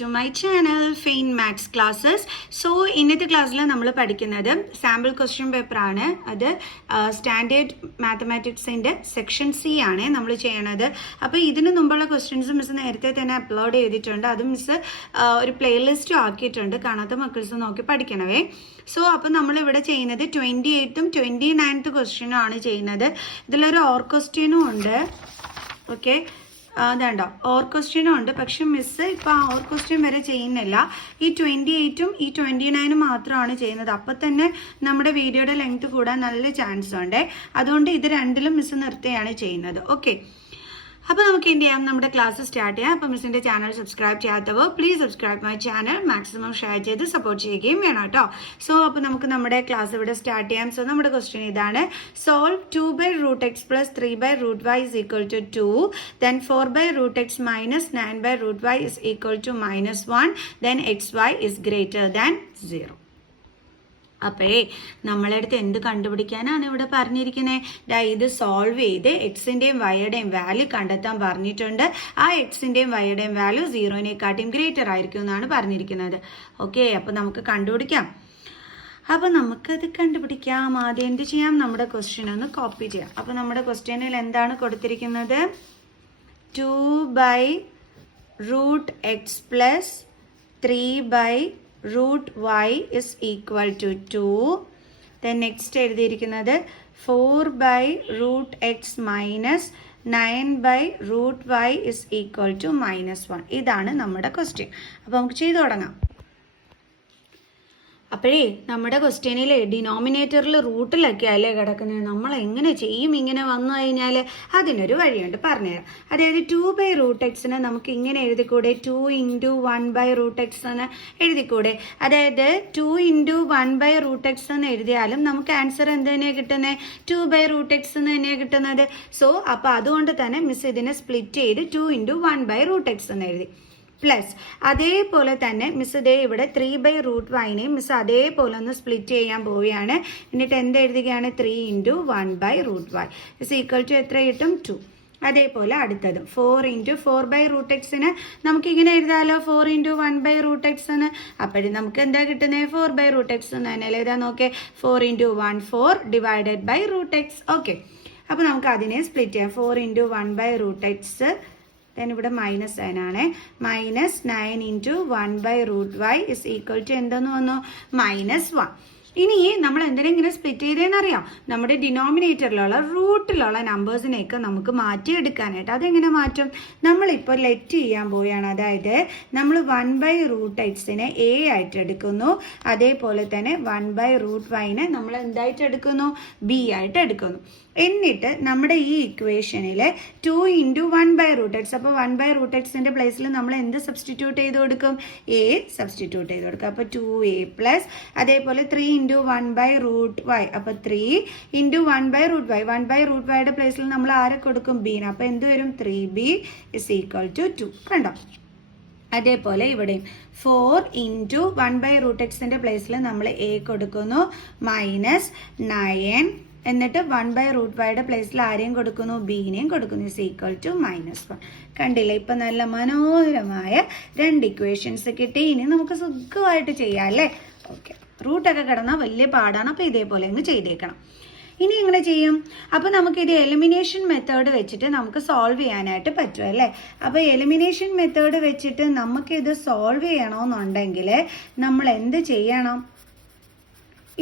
to my channel Fein Maths Classes. So ഇന്നത്തെ ക്ലാസ്സിൽ നമ്മൾ പഠിക്കുന്നത് സാമ്പിൾ ക്വസ്റ്റ്യൻ പേപ്പർ ആണ്. അത് സ്റ്റാൻഡേർഡ് മാത്തമാറ്റിക്സിൻ്റെ സെക്ഷൻ സി ആണ് നമ്മൾ ചെയ്യണത്. അപ്പോൾ ഇതിന് മുമ്പുള്ള ക്വസ്റ്റ്യൻസ് മിസ് നേരത്തെ തന്നെ അപ്ലോഡ് ചെയ്തിട്ടുണ്ട്. അത് മിസ് ഒരു പ്ലേലിസ്റ്റും ആക്കിയിട്ടുണ്ട്. കാണാത്ത മക്കൾസ് നോക്കി പഠിക്കണവേ. സോ അപ്പോൾ നമ്മളിവിടെ ചെയ്യുന്നത് 28th 29th ക്വസ്റ്റ്യനും ആണ് ചെയ്യുന്നത്. ഇതിലൊരു ഓർ ക്വസ്റ്റ്യനും ഉണ്ട്. ഓക്കെ, അതുണ്ടോ ഓർ ക്വസ്റ്റ്യനും ഉണ്ട്. പക്ഷെ മിസ് ഇപ്പോൾ ആ ഓർ ക്വസ്റ്റ്യൻ വരെ ചെയ്യുന്നില്ല. ഈ 28ഉം ഈ 29ഉം മാത്രമാണ് ചെയ്യുന്നത്. അപ്പോൾ തന്നെ നമ്മുടെ വീഡിയോയുടെ ലെങ്ത് കൂടാൻ നല്ല ചാൻസ് ഉണ്ട്. അതുകൊണ്ട് ഇത് രണ്ടിലും മിസ് നിർത്തുകയാണ് ചെയ്യുന്നത്. ഓക്കെ, അപ്പോൾ നമുക്ക് എന്ത് ചെയ്യാം, നമ്മുടെ ക്ലാസ് സ്റ്റാർട്ട് ചെയ്യാം. അപ്പോൾ മിസ്സിൻ്റെ ചാനൽ സബ്സ്ക്രൈബ് ചെയ്യാത്തവർ please subscribe my channel, maximum share ചെയ്ത് സപ്പോർട്ട് ചെയ്യുകയും വേണം കേട്ടോ. സോ അപ്പോൾ നമുക്ക് നമ്മുടെ ക്ലാസ് ഇവിടെ സ്റ്റാർട്ട് ചെയ്യാം. സോ നമ്മുടെ ക്വസ്റ്റ്യൻ ഇതാണ്: solve 2/√x + 3/√y = 2, then 4/√x - 9/√y = -1, then xy is greater than 0. അപ്പോഴേ നമ്മളടുത്ത് എന്ത് കണ്ടുപിടിക്കാനാണ് ഇവിടെ പറഞ്ഞിരിക്കുന്നത്? ഇത് സോൾവ് ചെയ്ത് എക്സിൻ്റെയും വൈയുടെയും വാല്യൂ കണ്ടെത്താൻ പറഞ്ഞിട്ടുണ്ട്. ആ എക്സിൻ്റെയും വൈയുടെയും വാല്യൂ 0-നേക്കാട്ടും ഗ്രേറ്റർ ആയിരിക്കും എന്നാണ് പറഞ്ഞിരിക്കുന്നത്. ഓക്കെ, അപ്പോൾ നമുക്ക് കണ്ടുപിടിക്കാം. അപ്പോൾ നമുക്കത് കണ്ടുപിടിക്കാം. ആദ്യം എന്ത് ചെയ്യാം, നമ്മുടെ ക്വസ്റ്റ്യൻ ഒന്ന് കോപ്പി ചെയ്യാം. അപ്പോൾ നമ്മുടെ ക്വസ്റ്റ്യനിൽ എന്താണ് കൊടുത്തിരിക്കുന്നത്? 2/√x + 3/√y is equal to 2. then next എഴുതിയിരിക്കുന്നത് 4/√x - 9/√y is equal to -1. ഇതാണ് നമ്മുടെ ക്വസ്റ്റ്യൻ. അപ്പോൾ നമുക്ക് ചെയ്തു തുടങ്ങാം. അപ്പോഴേ നമ്മുടെ ക്വസ്റ്റ്യനിൽ ഡിനോമിനേറ്ററിൽ റൂട്ടിലൊക്കെ അല്ലേ കിടക്കുന്നത്. നമ്മൾ എങ്ങനെ ചെയ്യും ഇങ്ങനെ വന്നു കഴിഞ്ഞാൽ? അതിനൊരു വഴിയുണ്ട്, പറഞ്ഞുതരാം. അതായത് 2/√x നമുക്ക് ഇങ്ങനെ എഴുതിക്കൂടെ? 2 × 1/√x എന്ന് എഴുതിക്കൂടെ? അതായത് 2 × 1/√x എന്ന് എഴുതിയാലും നമുക്ക് ആൻസർ എന്ത് തന്നെയാണ് കിട്ടുന്നത്? 2/√x എന്ന് തന്നെയാണ് കിട്ടുന്നത്. സോ അപ്പോൾ അതുകൊണ്ട് തന്നെ മിസ് ഇതിനെ സ്പ്ലിറ്റ് ചെയ്ത് 2 × 1/√x എന്ന് എഴുതി. പ്ലസ് അതേപോലെ തന്നെ മിസ് ഇതേ ഇവിടെ 3/√y മിസ് അതേപോലെ ഒന്ന് സ്പ്ലിറ്റ് ചെയ്യാൻ പോവുകയാണ്. എന്നിട്ട് എന്ത് എഴുതുകയാണ്? 3 × 1/√y ഇസ് ഈക്വൽ ടു എത്ര കിട്ടും? 2. അതേപോലെ അടുത്തത് 4 × 4/√x നമുക്കിങ്ങനെ എഴുതാമല്ലോ, 4 × 1/√x എന്ന്. അപ്പോഴും നമുക്ക് എന്താ കിട്ടുന്നത്? 4/√x എന്ന് തന്നെ എഴുതാൻ നോക്കേ. 4 × 1 4 /√x. ഓക്കെ, അപ്പോൾ നമുക്ക് അതിനെ സ്പ്ലിറ്റ് ചെയ്യാം. 4 × 1/√x, ഇവിടെ minus സൈനാണ്. -9 × 1/√y is equal to എന്തെന്ന് വന്നു? -1. ഇനി നമ്മൾ എന്തിനാ ഇങ്ങനെ സ്പ്ലിറ്റ് ചെയ്തതെന്ന് അറിയാം? നമ്മുടെ ഡിനോമിനേറ്ററിലുള്ള റൂട്ടിലുള്ള നമ്പേഴ്സിനെയൊക്കെ നമുക്ക് മാറ്റിയെടുക്കാനായിട്ട്. അതെങ്ങനെ മാറ്റും? നമ്മളിപ്പോൾ ലെറ്റ് ചെയ്യാൻ പോവുകയാണ്. അതായത് നമ്മൾ 1/√x a ആയിട്ട് എടുക്കുന്നു. അതേപോലെ തന്നെ 1/√y നമ്മൾ എന്തായിട്ട് എടുക്കുന്നു? b ആയിട്ട് എടുക്കുന്നു. എന്നിട്ട് നമ്മുടെ ഈ ഇക്വേഷനിൽ 2 × 1/√x, അപ്പോൾ 1/√x പ്ലേസിൽ നമ്മൾ എന്ത് സബ്സ്റ്റിറ്റ്യൂട്ട് ചെയ്ത് കൊടുക്കും? a സബ്സ്റ്റിറ്റ്യൂട്ട് ചെയ്ത് കൊടുക്കും. അപ്പോൾ 2a പ്ലസ് അതേപോലെ 3 × 1/√y, അപ്പോൾ 3 × 1/√y. 1/√yയുടെ പ്ലേസിൽ നമ്മൾ ആരെ കൊടുക്കും? b. അപ്പോൾ എന്ത് വരും? 3b is equal to 2. കണ്ടോ? അതേപോലെ ഇവിടെയും 4 × 1/√x പ്ലേസിൽ നമ്മൾ a കൊടുക്കുന്നു, -9. എന്നിട്ട് 1/√yയുടെ പ്ലേസിൽ ആരെയും കൊടുക്കുന്നു? ബിനെയും കൊടുക്കുന്നു, ഇസ് ഈക്വൽ ടു -1. കണ്ടില്ലേ? ഇപ്പം നല്ല മനോഹരമായ 2 ഇക്വേഷൻസ് കിട്ടി. ഇനി നമുക്ക് സുഖമായിട്ട് ചെയ്യാം അല്ലേ? ഓക്കെ, റൂട്ടൊക്കെ കിടന്നാൽ വലിയ പാടാണ്. അപ്പോൾ ഇതേപോലെ അങ്ങ് ചെയ്തേക്കണം. ഇനി എങ്ങനെ ചെയ്യും? അപ്പോൾ നമുക്കിത് എലിമിനേഷൻ മെത്തേഡ് വെച്ചിട്ട് നമുക്ക് സോൾവ് ചെയ്യാനായിട്ട് പറ്റും അല്ലേ? അപ്പോൾ എലിമിനേഷൻ മെത്തേഡ് വെച്ചിട്ട് നമുക്കിത് സോൾവ് ചെയ്യണമെന്നുണ്ടെങ്കിൽ നമ്മൾ എന്ത് ചെയ്യണം?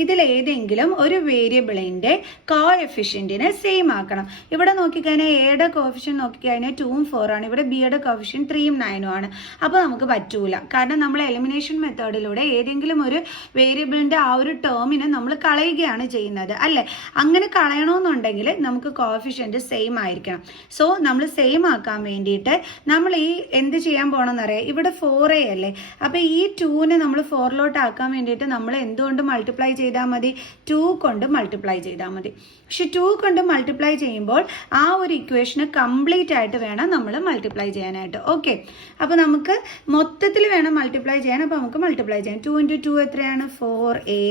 ഇതിലേതെങ്കിലും ഒരു വേരിയബിളിൻ്റെ കോഎഫിഷ്യൻറ്റിനെ സെയിം ആക്കണം. ഇവിടെ നോക്കിക്കഴിഞ്ഞാൽ എയുടെ കോഎഫിഷ്യൻറ്റ് നോക്കിക്കഴിഞ്ഞാൽ 2ഉം 4 ആണ്. ഇവിടെ ബിയുടെ കോഎഫിഷ്യൻറ്റ് 3ഉം 9ഉം ആണ്. അപ്പോൾ നമുക്ക് പറ്റൂല. കാരണം നമ്മൾ എലിമിനേഷൻ മെത്തേഡിലൂടെ ഏതെങ്കിലും ഒരു വേരിയബിളിൻ്റെ ആ ഒരു ടേമിനെ നമ്മൾ കളയുകയാണ് ചെയ്യുന്നത് അല്ലേ? അങ്ങനെ കളയണമെന്നുണ്ടെങ്കിൽ നമുക്ക് കോഎഫിഷ്യൻറ്റ് സെയിം ആയിരിക്കണം. സോ നമ്മൾ സെയിം ആക്കാൻ വേണ്ടിയിട്ട് നമ്മൾ ഈ എന്ത് ചെയ്യാൻ പോകണമെന്നറിയാം? ഇവിടെ 4a അല്ലേ? അപ്പോൾ ഈ 2നെ നമ്മൾ 4ലോട്ട് ആക്കാൻ വേണ്ടിയിട്ട് നമ്മൾ എന്തുകൊണ്ട് മൾട്ടിപ്ലൈ ചെയ്താൽ മതി? 2 കൊണ്ട് മൾട്ടിപ്ലൈ ചെയ്താൽ മതി. പക്ഷെ 2 കൊണ്ട് മൾട്ടിപ്ലൈ ചെയ്യുമ്പോൾ ആ ഒരു ഇക്വേഷന് കംപ്ലീറ്റ് ആയിട്ട് വേണം നമ്മൾ മൾട്ടിപ്ലൈ ചെയ്യാനായിട്ട്. ഓക്കെ, അപ്പോൾ നമുക്ക് മൊത്തത്തിൽ വേണം മൾട്ടിപ്ലൈ ചെയ്യാൻ. അപ്പോൾ നമുക്ക് മൾട്ടിപ്ലൈ ചെയ്യാം. 2 × 2 എത്രയാണ്? 4a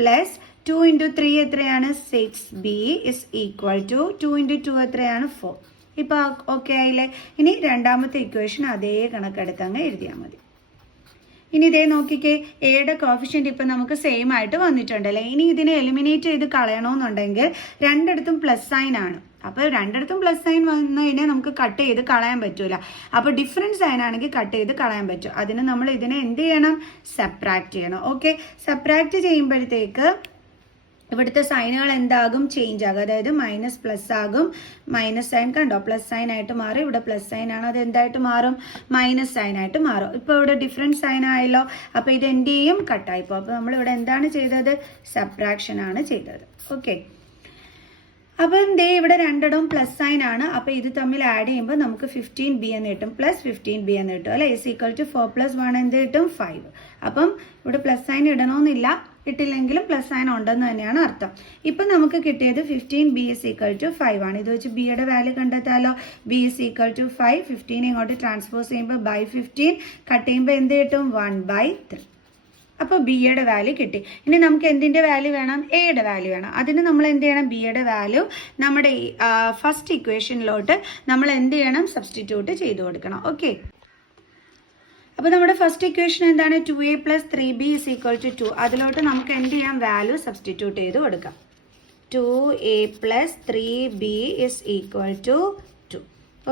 പ്ലസ് 2 × 3 എത്രയാണ്? 6b is equal to 2 × 2 എത്രയാണ്? 4. ഇപ്പോൾ ഓക്കെ ആയില്ലേ? ഇനി രണ്ടാമത്തെ ഇക്വേഷൻ അതേ കണക്കെടുത്ത് അങ്ങ് എഴുതിയാൽ മതി. ഇനി ഇതേ നോക്കിക്കേ, എയുടെ കോഫിഷ്യൻ്റ് ഇപ്പം നമുക്ക് സെയിം ആയിട്ട് വന്നിട്ടുണ്ടല്ലേ. ഇനി ഇതിനെ എലിമിനേറ്റ് ചെയ്ത് കളയണമെന്നുണ്ടെങ്കിൽ രണ്ടിടത്തും പ്ലസ് സൈൻ ആണ്. അപ്പോൾ രണ്ടിടത്തും പ്ലസ് സൈൻ വന്നു കഴിഞ്ഞാൽ നമുക്ക് കട്ട് ചെയ്ത് കളയാൻ പറ്റൂല. അപ്പോൾ ഡിഫറൻറ്റ് സൈൻ ആണെങ്കിൽ കട്ട് ചെയ്ത് കളയാൻ പറ്റും. അതിന് നമ്മൾ ഇതിനെ എന്ത് ചെയ്യണം? സബ്ട്രാക്ട് ചെയ്യണം. ഓക്കെ, സബ്ട്രാക്ട് ചെയ്യുമ്പോഴത്തേക്ക് ഇവിടുത്തെ സൈനുകൾ എന്താകും? ചേഞ്ച് ആകും. അതായത് മൈനസ് പ്ലസ് ആകും. മൈനസ് സൈൻ കണ്ടോ, പ്ലസ് സൈൻ ആയിട്ട് മാറി. ഇവിടെ പ്ലസ് സൈൻ ആണ്, അത് എന്തായിട്ട് മാറും? മൈനസ് സൈൻ ആയിട്ട് മാറും. ഇപ്പോൾ ഇവിടെ ഡിഫറൻറ്റ് സൈൻ ആയല്ലോ. അപ്പോൾ ഇത് എന്ത് ചെയ്യും? കട്ടായിപ്പോ. അപ്പോൾ നമ്മളിവിടെ എന്താണ് ചെയ്തത്? സബ്ട്രാക്ഷൻ ആണ് ചെയ്തത്. ഓക്കെ, അപ്പം ദേ ഇവിടെ രണ്ടിടവും പ്ലസ് സൈൻ ആണ്. അപ്പോൾ ഇത് തമ്മിൽ ആഡ് ചെയ്യുമ്പോൾ നമുക്ക് 15b എന്ന് കിട്ടും, പ്ലസ് 15b എന്ന് കിട്ടും അല്ലേ. ഇസ് ഈക്വൽ ടു 4 + 1 എന്ത് കിട്ടും? 5. അപ്പം ഇവിടെ പ്ലസ് സൈൻ ഇടണമെന്നില്ല, ഇട്ടില്ലെങ്കിലും പ്ലസ് സൈൻ ഉണ്ടെന്ന് തന്നെയാണ് അർത്ഥം. ഇപ്പം നമുക്ക് കിട്ടിയത് 15b = 5 ആണ്. ഇത് വെച്ച് ബിയുടെ വാല്യൂ കണ്ടെത്താലോ. b = 5. 15 ഇങ്ങോട്ട് ട്രാൻസ്പോസ് ചെയ്യുമ്പോൾ ബൈ 15 കട്ട് ചെയ്യുമ്പോൾ എന്ത് കിട്ടും? 1/3. അപ്പോൾ ബിയുടെ വാല്യൂ കിട്ടി. ഇനി നമുക്ക് എന്തിൻ്റെ വാല്യൂ വേണം? എയുടെ വാല്യൂ വേണം. അതിന് നമ്മൾ എന്ത് ചെയ്യണം? ബിയുടെ വാല്യൂ നമ്മുടെ ഫസ്റ്റ് ഇക്വേഷനിലോട്ട് നമ്മൾ എന്ത് ചെയ്യണം? സബ്സ്റ്റിറ്റ്യൂട്ട് ചെയ്ത് കൊടുക്കണം. ഓക്കെ, അപ്പോൾ നമ്മുടെ ഫസ്റ്റ് ഇക്വേഷൻ എന്താണ്? 2a + 3b = 2. അതിലോട്ട് നമുക്ക് എന്ത് ചെയ്യാം? വാല്യൂ സബ്സ്റ്റിറ്റ്യൂട്ട് ചെയ്ത് കൊടുക്കാം. 2a + 3b = 2.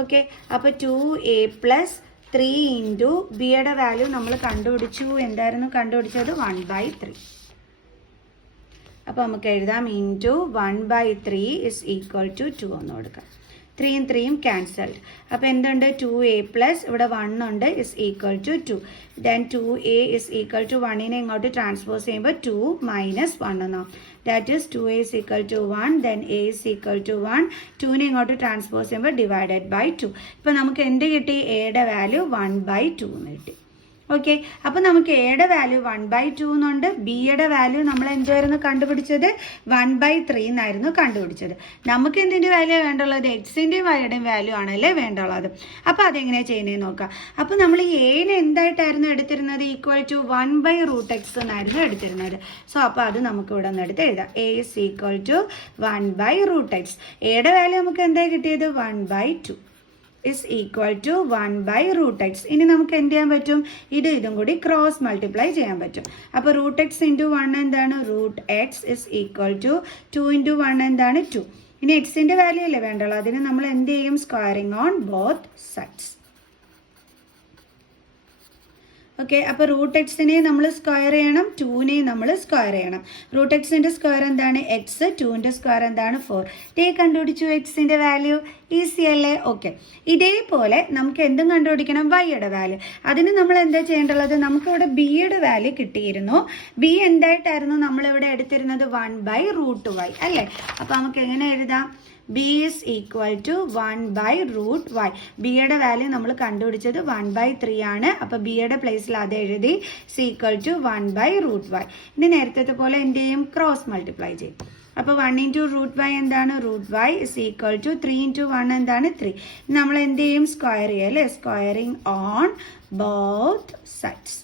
ഓക്കെ, അപ്പോൾ 2a + 3 ഇൻറ്റു ബിയുടെ വാല്യൂ നമ്മൾ കണ്ടുപിടിച്ചു. എന്തായിരുന്നു കണ്ടുപിടിച്ചത്? 1/3. അപ്പോൾ നമുക്ക് എഴുതാം ഇൻറ്റു 1/3 = 2 എന്ന് കൊടുക്കാം. 3 യും 3 യും ക്യാൻസൽഡ്. അപ്പോൾ എന്തുണ്ട്? 2a + ഇവിടെ 1 ഉണ്ട് = 2. ദെൻ 2a = 1നെ ഇങ്ങോട്ട് ട്രാൻസ്പോസ് ചെയ്യുമ്പോൾ 2 - 1 എന്നാവും. That is 2a = 1. Then a = 1. 2നെ ഇങ്ങോട്ട് ട്രാൻസ്പോസ് ചെയ്യുമ്പോൾ /2. ഇപ്പോൾ നമുക്ക് എന്ത് കിട്ടി? എയുടെ വാല്യൂ 1/2 എന്ന് കിട്ടി. ഓക്കെ, അപ്പോൾ നമുക്ക് എയുടെ വാല്യൂ 1/2 എന്നുണ്ട്. ബിയുടെ വാല്യൂ നമ്മൾ എന്തായിരുന്നു കണ്ടുപിടിച്ചത്? 1/3 എന്നായിരുന്നു കണ്ടുപിടിച്ചത്. നമുക്ക് എന്തിൻ്റെ വാല്യൂ വേണ്ടുള്ളത്? എക്സിൻ്റെയും വൈയുടെയും വാല്യൂ ആണല്ലേ വേണ്ടുള്ളത്. അപ്പോൾ അതെങ്ങനെയാണ് ചെയ്യുന്നതെന്ന് നോക്കാം. അപ്പോൾ നമ്മൾ എനെ എന്തായിട്ടായിരുന്നു എടുത്തിരുന്നത്? = 1/√x എന്നായിരുന്നു എടുത്തിരുന്നത്. സോ അപ്പോൾ അത് നമുക്ക് ഇവിടെ നിന്ന് എടുത്ത് എഴുതാം. a = 1/√x. എയുടെ വാല്യൂ നമുക്ക് എന്താ കിട്ടിയത്? 1/2 = 1/√x. ഇനി നമുക്ക് എന്ത് ചെയ്യാൻ പറ്റും? ഇതും കൂടി ക്രോസ് മൾട്ടിപ്ലൈ ചെയ്യാൻ പറ്റും. അപ്പോൾ √x × 1 എന്താണ്? √x = 2 × 1 എന്താണ്? 2. ഇനി എക്സിൻ്റെ വാല്യൂ അല്ലേ വേണ്ടുള്ളൂ. അതിന് നമ്മൾ എന്ത് ചെയ്യും? Squaring on both sides. Okay, അപ്പോൾ √x-നെ നമ്മൾ സ്ക്വയർ ചെയ്യണം, 2നെ നമ്മൾ സ്ക്വയർ ചെയ്യണം. √x-ന്റെ സ്ക്വയർ എന്താണ്? x. 2ന്റെ സ്ക്വയർ എന്താണ്? 4. ദേ കണ്ടുപിടിച്ചു എക്സിൻ്റെ വാല്യൂ. ഈസി അല്ലേ? ഓക്കെ, ഇതേപോലെ നമുക്ക് എന്തും കണ്ടുപിടിക്കണം? വൈയുടെ വാല്യൂ. അതിന് നമ്മൾ എന്താ ചെയ്യേണ്ടത്? നമുക്കിവിടെ ബിയുടെ വാല്യൂ കിട്ടിയിരുന്നു. ബി എന്തായിട്ടായിരുന്നു നമ്മളിവിടെ എടുത്തിരുന്നത്? 1/√y അല്ലേ. അപ്പോൾ നമുക്ക് എങ്ങനെ എഴുതാം? b = 1/√y. ബിയുടെ വാല്യൂ നമ്മൾ കണ്ടുപിടിച്ചത് 1/3 ആണ്. അപ്പോൾ ബിയുടെ പ്ലേസിൽ അത് എഴുതി. = 1/√y. ഇനി നേരത്തെ പോലെ എന്ത് ചെയ്യും? ക്രോസ് മൾട്ടിപ്ലൈ ചെയ്യും. അപ്പോൾ 1 × √y എന്താണ്? √y = 3 × 1 എന്താണ്? 3. നമ്മൾ എന്ത് ചെയ്യും? സ്ക്വയർ ചെയ്യുക അല്ലേ. Squaring on both sides.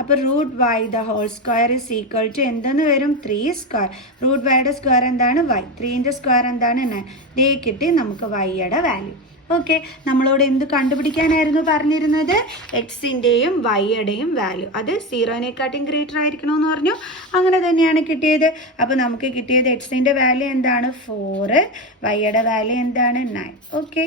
അപ്പോൾ √y² എന്തെന്ന് വരും? 3². √y-യുടെ സ്ക്വയർ എന്താണ്? y. 3ന്റെ സ്ക്വയർ എന്താണ്? 9. ദേ കിട്ടി നമുക്ക് വൈയുടെ വാല്യൂ. ഓക്കെ, നമ്മളോട് എന്ത് കണ്ടുപിടിക്കാനായിരുന്നു പറഞ്ഞിരുന്നത്? എക്സിൻ്റെയും വൈയുടെയും വാല്യൂ. അത് 0-നെക്കാട്ടും ഗ്രേറ്റർ ആയിരിക്കണമെന്ന് പറഞ്ഞു. അങ്ങനെ തന്നെയാണ് കിട്ടിയത്. അപ്പോൾ നമുക്ക് കിട്ടിയത് എക്സിൻ്റെ വാല്യൂ എന്താണ്? 4. വൈയുടെ വാല്യൂ എന്താണ്? 9. ഓക്കെ,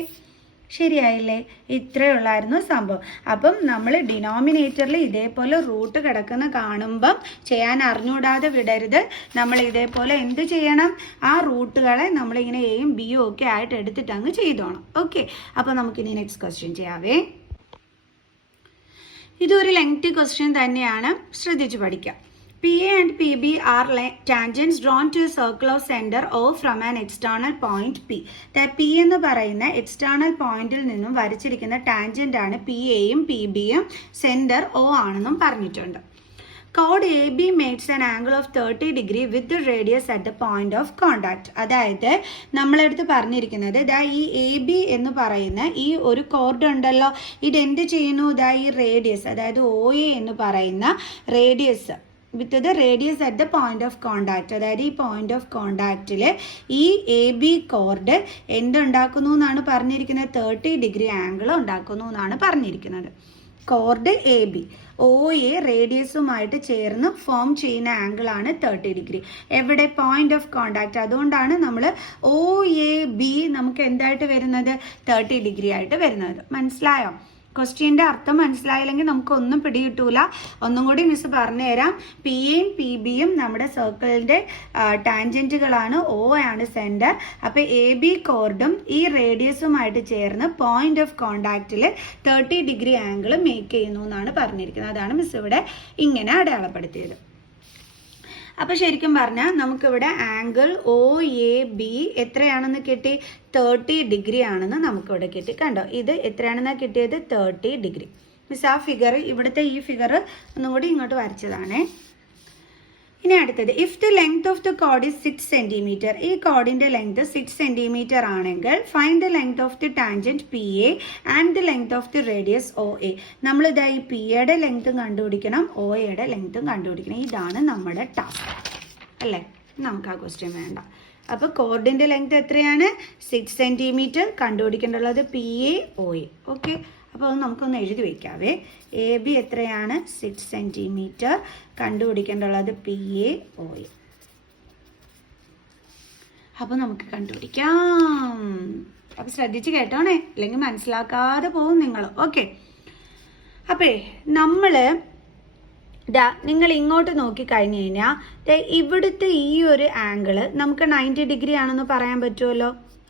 ശരിയായില്ലേ? ഇത്രയേ ഉള്ളായിരുന്നു സംഭവം. അപ്പം നമ്മൾ ഡിനോമിനേറ്ററിൽ ഇതേപോലെ റൂട്ട് കിടക്കുന്ന കാണുമ്പം ചെയ്യാൻ അറിഞ്ഞൂടാതെ വിടരുത്. നമ്മൾ ഇതേപോലെ എന്ത് ചെയ്യണം? ആ റൂട്ടുകളെ നമ്മളിങ്ങനെ എയും ബിയും ഒക്കെ ആയിട്ട് എടുത്തിട്ട് അങ്ങ് ചെയ്തോണം. ഓക്കെ, അപ്പോൾ നമുക്കിനി നെക്സ്റ്റ് ക്വസ്റ്റ്യൻ ചെയ്യാവേ. ഇതൊരു ലെങ്തി ക്വസ്റ്റ്യൻ തന്നെയാണ്, ശ്രദ്ധിച്ച് പഠിക്കാം. PA and PB are tangents drawn to a circle of center O from an external point P. P എന്ന് പറയുന്ന എക്സ്റ്റേണൽ പോയിന്റിൽ നിന്നും വരച്ചിരിക്കുന്ന ടാൻജന്റ് ആണ് PAയും PBയും സെന്റർ O ആണെന്നും പറഞ്ഞിട്ടുണ്ട്. Chord AB makes an angle of 30 degree with the radius at the point of contact. അതായത് നമ്മളെടുത്ത് പറഞ്ഞിരിക്കുന്നത് ഇതാ ഈ AB എന്ന് പറയുന്ന ഈ ഒരു കോർഡ് ഉണ്ടല്ലോ, ഇതെന്ത് ചെയ്യുന്നു? ഇതാ ഈ റേഡിയസ്, അതായത് OA എന്ന് പറയുന്ന radius with the radius at the point of contact. അതായത് ഈ പോയിന്റ് ഓഫ് കോണ്ടാക്റ്റിൽ ഈ AB കോർഡ് എന്തുണ്ടാക്കുന്നു എന്നാണ് പറഞ്ഞിരിക്കുന്നത്? 30 ഡിഗ്രി ആംഗിൾ ഉണ്ടാക്കുന്നു എന്നാണ് പറഞ്ഞിരിക്കുന്നത്. Chord a b o a റേഡിയസുമായിട്ട് ചേർന്ന് ഫോം ചെയ്യുന്ന ആംഗിൾ ആണ് 30 ഡിഗ്രി. എവിടെ? Point of contact. അതുകൊണ്ടാണ് നമ്മൾ ഒ എ ബി നമുക്ക് എന്തായിട്ട് വരുന്നത്? 30 ഡിഗ്രി ആയിട്ട് വരുന്നത്. മനസ്സിലായോ? ക്വസ്റ്റ്യൻ്റെ അർത്ഥം മനസ്സിലായില്ലെങ്കിൽ നമുക്കൊന്നും പിടികിട്ടൂല. ഒന്നും കൂടി മിസ് പറഞ്ഞുതരാം. പി എയും പി ബിയും നമ്മുടെ സർക്കിളിൻ്റെ ടാൻജൻറ്റുകളാണ്. ഒ ആണ് സെൻറ്റർ. അപ്പോൾ എ ബി കോർഡും ഈ റേഡിയസുമായിട്ട് ചേർന്ന് പോയിന്റ് ഓഫ് കോണ്ടാക്റ്റിൽ 30 ഡിഗ്രി ആംഗിൾ മേക്ക് ചെയ്യുന്നു എന്നാണ് പറഞ്ഞിരിക്കുന്നത്. അതാണ് മിസ് ഇവിടെ ഇങ്ങനെ അടയാളപ്പെടുത്തിയത്. അപ്പോൾ ശരിക്കും പറഞ്ഞാൽ നമുക്കിവിടെ ആംഗിൾ ഒ എ ബി എത്രയാണെന്ന് കിട്ടി? 30 ഡിഗ്രി ആണെന്ന് നമുക്കിവിടെ കിട്ടി. കണ്ടോ, ഇത് എത്രയാണെന്നാണ് കിട്ടിയത്? 30 ഡിഗ്രി. മിസ് ആ ഫിഗർ, ഇവിടുത്തെ ഈ ഫിഗർ ഒന്നും കൂടി ഇങ്ങോട്ട് വരച്ചതാണേ. ഇനി അടുത്തത്, if the length of the code is 6 centimetre. ഈ കോഡിൻ്റെ ലെങ്ത് 6 സെൻറ്റിമീറ്റർ ആണെങ്കിൽ find the length of the tangent P A and the length of the radius O A. നമ്മളിതാ ഈ പി എയുടെ ലെങ്ത്തും കണ്ടുപിടിക്കണം, ഒ എയുടെ ലെങ്ത്തും കണ്ടുപിടിക്കണം. ഇതാണ് നമ്മുടെ ടാസ്ക് അല്ലേ? നമുക്ക് ആ ക്വസ്റ്റ്യൻ വേണ്ട. അപ്പോൾ കോഡിൻ്റെ ലെങ്ത് എത്രയാണ്? 6 സെൻറ്റിമീറ്റർ. കണ്ടുപിടിക്കേണ്ടുള്ളത് p a o a. Okay, അപ്പോൾ അത് നമുക്കൊന്ന് എഴുതി വയ്ക്കാവേ. എ ബി എത്രയാണ്? 6 സെൻറ്റിമീറ്റർ. കണ്ടുപിടിക്കേണ്ടുള്ളത് പി എ ഒ എ. അപ്പോൾ നമുക്ക് കണ്ടുപിടിക്കാം. അപ്പോൾ ശ്രദ്ധിച്ച് കേട്ടോണേ, അല്ലെങ്കിൽ മനസ്സിലാക്കാതെ പോകും നിങ്ങൾ. ഓക്കെ, അപ്പേ നമ്മൾ നിങ്ങൾ ഇങ്ങോട്ട് നോക്കിക്കഴിഞ്ഞ് കഴിഞ്ഞാൽ ഇവിടുത്തെ ഈ ഒരു ആംഗിള് നമുക്ക് 90 ഡിഗ്രി ആണെന്ന് പറയാൻ പറ്റുമല്ലോ.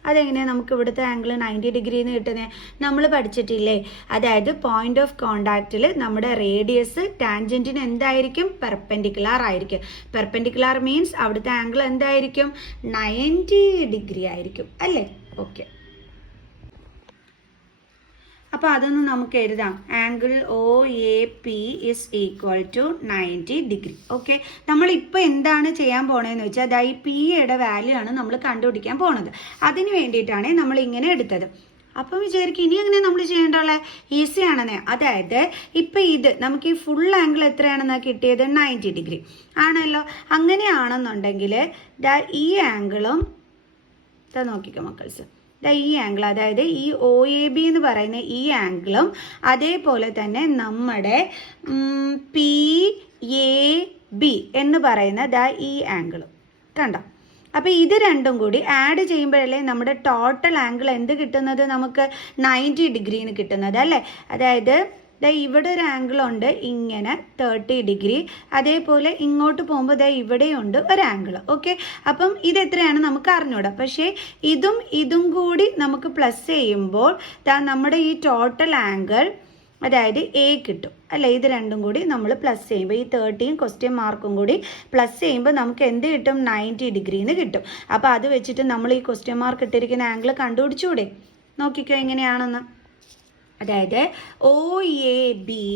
അതെങ്ങനെയാണ് നമുക്ക് ഇവിടുത്തെ ആംഗിൾ 90 ഡിഗ്രി എന്ന് കിട്ടുന്നത്? നമ്മൾ പഠിച്ചിട്ടില്ലേ? അതായത് പോയിന്റ് ഓഫ് കോണ്ടാക്റ്റിൽ നമ്മുടെ റേഡിയസ് ടാൻജൻറ്റിന് എന്തായിരിക്കും? പെർപെൻഡിക്കുലർ ആയിരിക്കും. പെർപെൻഡിക്കുലർ മീൻസ് അവിടുത്തെ ആംഗിൾ എന്തായിരിക്കും? 90 ഡിഗ്രി ആയിരിക്കും അല്ലേ? ഓക്കെ, അപ്പോൾ അതൊന്ന് നമുക്ക് എഴുതാം. Angle O A P is equal to 90 degree. Okay, നമ്മളിപ്പോൾ എന്താണ് ചെയ്യാൻ പോണതെന്ന് വെച്ചാൽ അതായത് ഈ പി യുടെ വാല്യൂ ആണ് നമ്മൾ കണ്ടുപിടിക്കാൻ പോണത്. അതിന് വേണ്ടിയിട്ടാണ് നമ്മൾ ഇങ്ങനെ എടുത്തത്. അപ്പം വിചാരിക്കും ഇനി എങ്ങനെ നമ്മൾ ചെയ്യേണ്ടുള്ളത്? ഈസി ആണെന്നേ. അതായത് ഇപ്പം ഇത് നമുക്ക് ഈ ഫുൾ ആംഗിൾ എത്രയാണെന്നാണ് കിട്ടിയത്? 90 ഡിഗ്രി ആണല്ലോ. അങ്ങനെയാണെന്നുണ്ടെങ്കിൽ ഈ ആംഗിളും നോക്കിക്കോ മക്കൾസ്, ഈ ആംഗിൾ, അതായത് ഈ ഒ എ ബി എന്ന് പറയുന്ന ഈ ആംഗിളും അതേപോലെ തന്നെ നമ്മുടെ പി എ ബി എന്ന് പറയുന്ന ഈ ആംഗിളും കണ്ടോ. അപ്പോൾ ഇത് രണ്ടും കൂടി ആഡ് ചെയ്യുമ്പോഴല്ലേ നമ്മുടെ ടോട്ടൽ ആംഗിൾ എന്ത് കിട്ടുന്നത്? നമുക്ക് 90 ഡിഗ്രിന്ന് കിട്ടുന്നത് അല്ലേ? അതായത് ഇവിടെ ഒരു ആംഗിൾ ഉണ്ട് ഇങ്ങനെ 30 ഡിഗ്രി. അതേപോലെ ഇങ്ങോട്ട് പോകുമ്പോൾ ഇവിടെയുണ്ട് ഒരു ആംഗിൾ. ഓക്കെ, അപ്പം ഇതെത്രയാണ് നമുക്ക് അറിഞ്ഞൂടാ. പക്ഷേ ഇതും കൂടി നമുക്ക് പ്ലസ് ചെയ്യുമ്പോൾ നമ്മുടെ ഈ ടോട്ടൽ ആംഗിൾ അതായത് എ കിട്ടും അല്ലേ? ഇത് രണ്ടും കൂടി നമ്മൾ പ്ലസ് ചെയ്യുമ്പോൾ ഈ 30യും ക്വസ്റ്റ്യൻ മാർക്കും കൂടി പ്ലസ് ചെയ്യുമ്പോൾ നമുക്ക് എന്ത് കിട്ടും? 90 ഡിഗ്രിന്ന് കിട്ടും. അപ്പോൾ അത് വെച്ചിട്ട് നമ്മൾ ഈ ക്വസ്റ്റ്യൻ മാർക്ക് ഇട്ടിരിക്കുന്ന ആംഗിൾ കണ്ടുപിടിച്ചുകൂടെ? നോക്കിക്കോ എങ്ങനെയാണെന്ന്. അതായത് o a b,